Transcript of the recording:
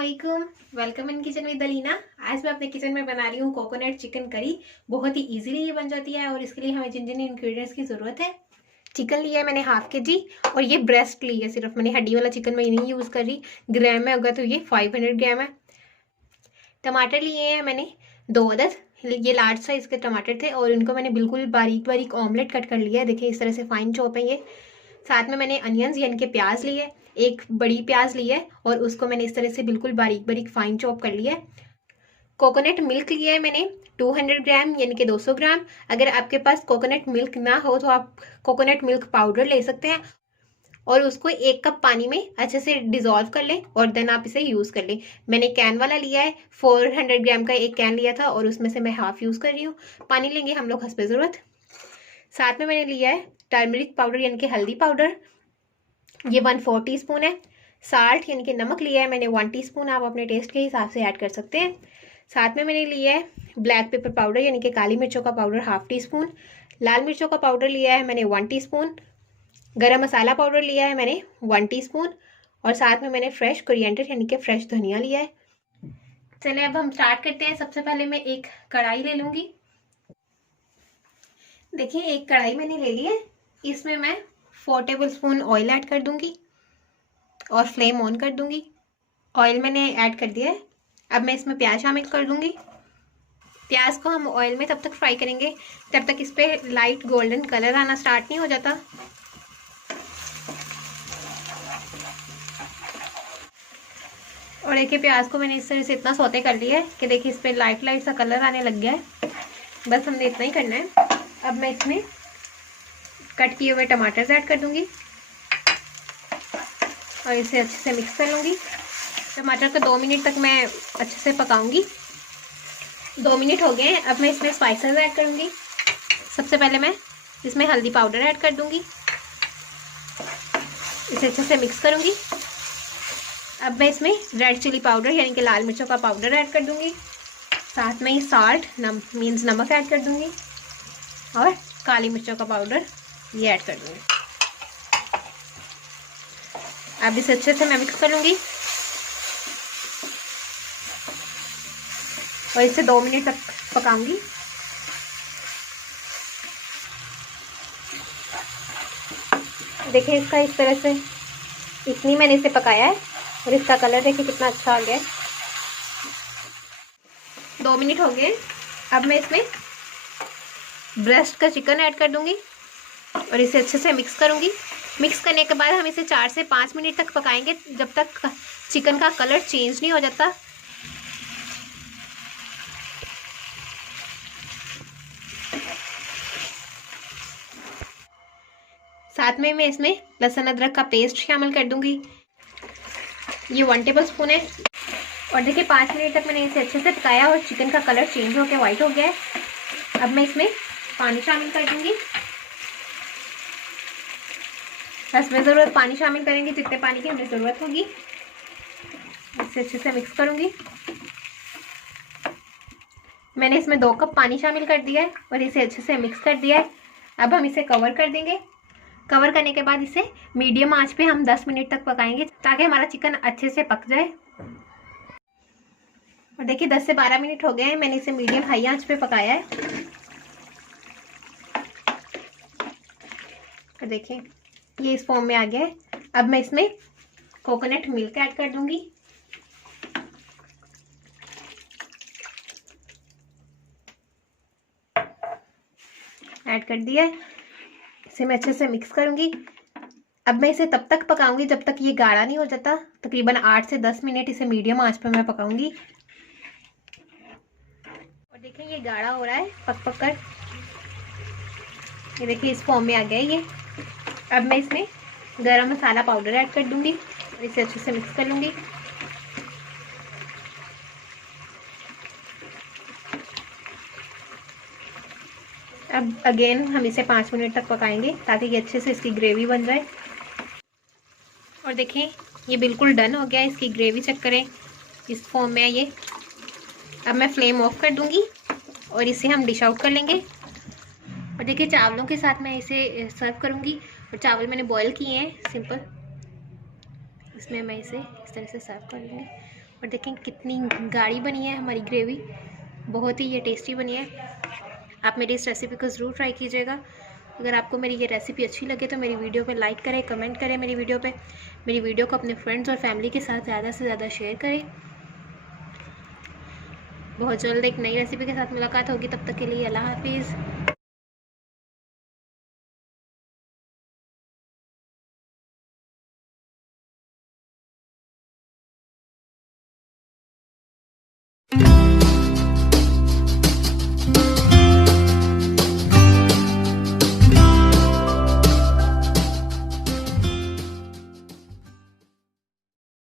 अस्सलामुअलैकुम, welcome in kitchen with दलीना। आज मैं अपने किचन में बना रही हूँ कोकोनट चिकन करी। बहुत ही इजीली ये बन जाती है और इसके लिए हमें जिन जिन इंग्रेडिएंट्स की ज़रूरत है। चिकन लिया है मैंने हाफ के जी और ये ब्रेस्ट ली है सिर्फ। मैंने हड्डी वाला चिकन में नहीं यूज़ कर रही। ग्राम में होगा तो ये 500 ग्राम है। टमाटर लिए हैं मैंने 2 अदद। ये लार्ज साइज के टमाटर थे और इनको मैंने बिल्कुल बारीक बारीक ऑमलेट कट कर लिया है। देखिए इस तरह से फाइन चॉप है ये। साथ में मैंने अनियंस यानी कि प्याज ली है, एक बड़ी प्याज ली है और उसको मैंने इस तरह से बिल्कुल बारीक बारीक फाइन चॉप कर लिया है। कोकोनट मिल्क लिया है मैंने 200 ग्राम यानी कि 200 ग्राम। अगर आपके पास कोकोनट मिल्क ना हो तो आप कोकोनट मिल्क पाउडर ले सकते हैं और उसको 1 कप पानी में अच्छे से डिजोल्व कर लें और देन आप इसे यूज़ कर लें। मैंने कैन वाला लिया है, 400 ग्राम का एक कैन लिया था और उसमें से मैं हाफ यूज़ कर रही हूँ। पानी लेंगे हम लोग हस्बे ज़रूरत। साथ में मैंने लिया है टर्मरिक पाउडर यानी कि हल्दी पाउडर, ये 1/4 टीस्पून है। साल्ट यानी कि नमक लिया है मैंने 1 टीस्पून, आप अपने टेस्ट के हिसाब से ऐड कर सकते हैं। साथ में मैंने लिया है ब्लैक पेपर पाउडर यानी कि काली मिर्चों का पाउडर 1/2 टीस्पून। लाल मिर्चों का पाउडर लिया है मैंने 1 टीस्पून। गरम मसाला पाउडर लिया है मैंने 1 टीस्पून और साथ में मैंने फ्रेश कोरिएंडर यानी कि फ्रेश धनिया लिया है। चलिए अब हम स्टार्ट करते हैं। सबसे पहले मैं एक कढ़ाई ले लूँगी। देखिए एक कढ़ाई मैंने ले ली है, इसमें मैं 4 टेबलस्पून ऑयल ऐड कर दूंगी और फ्लेम ऑन कर दूंगी। ऑयल मैंने ऐड कर दिया है। अब मैं इसमें प्याज शामिल कर दूंगी। प्याज को हम ऑयल में तब तक फ्राई करेंगे जब तक इस पर लाइट गोल्डन कलर आना स्टार्ट नहीं हो जाता। और देखिए प्याज को मैंने इस तरह से इतना सौते कर लिया है कि देखिए इस पर लाइट लाइट सा कलर आने लग गया है। बस हमने इतना ही करना है। अब मैं इसमें कट किए हुए टमाटर ऐड कर दूंगी और इसे अच्छे से मिक्स कर लूँगी। टमाटर को 2 मिनट तक मैं अच्छे से पकाऊंगी। 2 मिनट हो गए हैं। अब मैं इसमें स्पाइसेस ऐड करूँगी। सबसे पहले मैं इसमें हल्दी पाउडर ऐड कर दूंगी, इसे अच्छे से मिक्स करूँगी। अब मैं इसमें रेड चिली पाउडर यानी कि लाल मिर्चों का पाउडर ऐड कर दूंगी। साथ में ही साल्ट मीन्स नमक ऐड कर दूंगी और काली मिर्चों का पाउडर ये ऐड कर दूंगी। अब इसे अच्छे से मैं मिक्स कर लूंगी और इसे 2 मिनट तक पकाऊंगी। देखिए इसका इस तरह से इतनी मैंने इसे पकाया है और इसका कलर देखिए कितना अच्छा आ गया है। 2 मिनट हो गए। अब मैं इसमें ब्रेस्ट का चिकन ऐड कर दूंगी और इसे अच्छे से मिक्स करूंगी। मिक्स करने के बाद हम इसे 4 से 5 मिनट तक पकाएंगे जब तक चिकन का कलर चेंज नहीं हो जाता। साथ में मैं इसमें लहसुन अदरक का पेस्ट शामिल कर दूंगी, ये 1 टेबलस्पून है। और देखिए 5 मिनट तक मैंने इसे अच्छे से पकाया और चिकन का कलर चेंज होकर वाइट हो गया है। अब मैं इसमें पानी शामिल कर दूंगी। इसमें ज़रूरत पानी शामिल करेंगे जितने पानी की हमें ज़रूरत होगी। इसे अच्छे से मिक्स करूंगी। मैंने इसमें 2 कप पानी शामिल कर दिया है और इसे अच्छे से मिक्स कर दिया है। अब हम इसे कवर कर देंगे। कवर करने के बाद इसे मीडियम आंच पे हम 10 मिनट तक पकाएंगे ताकि हमारा चिकन अच्छे से पक जाए। और देखिए 10 से 12 मिनट हो गए हैं, मैंने इसे मीडियम हाई आंच पे पकाया है। और देखिए ये इस फॉर्म में आ गया है। अब मैं इसमें कोकोनट मिल्क ऐड कर दूंगी। ऐड कर दिया है। इसे मैं अच्छे से मिक्स करूंगी। अब मैं इसे तब तक पकाऊंगी जब तक ये गाढ़ा नहीं हो जाता। तकरीबन 8 से 10 मिनट इसे मीडियम आंच पे मैं पकाऊंगी। और देखिए ये गाढ़ा हो रहा है पक पक कर। ये देखिए इस फॉर्म में आ गया है ये। अब मैं इसमें गरम मसाला पाउडर ऐड कर दूंगी और इसे अच्छे से मिक्स कर लूंगी। अब अगेन हम इसे 5 मिनट तक पकाएंगे ताकि ये अच्छे से इसकी ग्रेवी बन जाए। और देखें ये बिल्कुल डन हो गया है। इसकी ग्रेवी चेक करें, इस फॉर्म में है ये। अब मैं फ्लेम ऑफ कर दूंगी और इसे हम डिश आउट कर लेंगे। और देखिए चावलों के साथ मैं इसे सर्व करूंगी। और चावल मैंने बॉईल किए हैं सिंपल, इसमें मैं इसे इस तरह से सर्व कर लूँगी। और देखें कितनी गाढ़ी बनी है हमारी ग्रेवी, बहुत ही ये टेस्टी बनी है। आप मेरी इस रेसिपी को ज़रूर ट्राई कीजिएगा। अगर आपको मेरी ये रेसिपी अच्छी लगे तो मेरी वीडियो पे लाइक करें, कमेंट करें मेरी वीडियो पे, मेरी वीडियो को अपने फ्रेंड्स और फैमिली के साथ ज़्यादा से ज़्यादा शेयर करें। बहुत जल्द एक नई रेसिपी के साथ मुलाकात होगी, तब तक के लिए अल्लाह हाफिज़।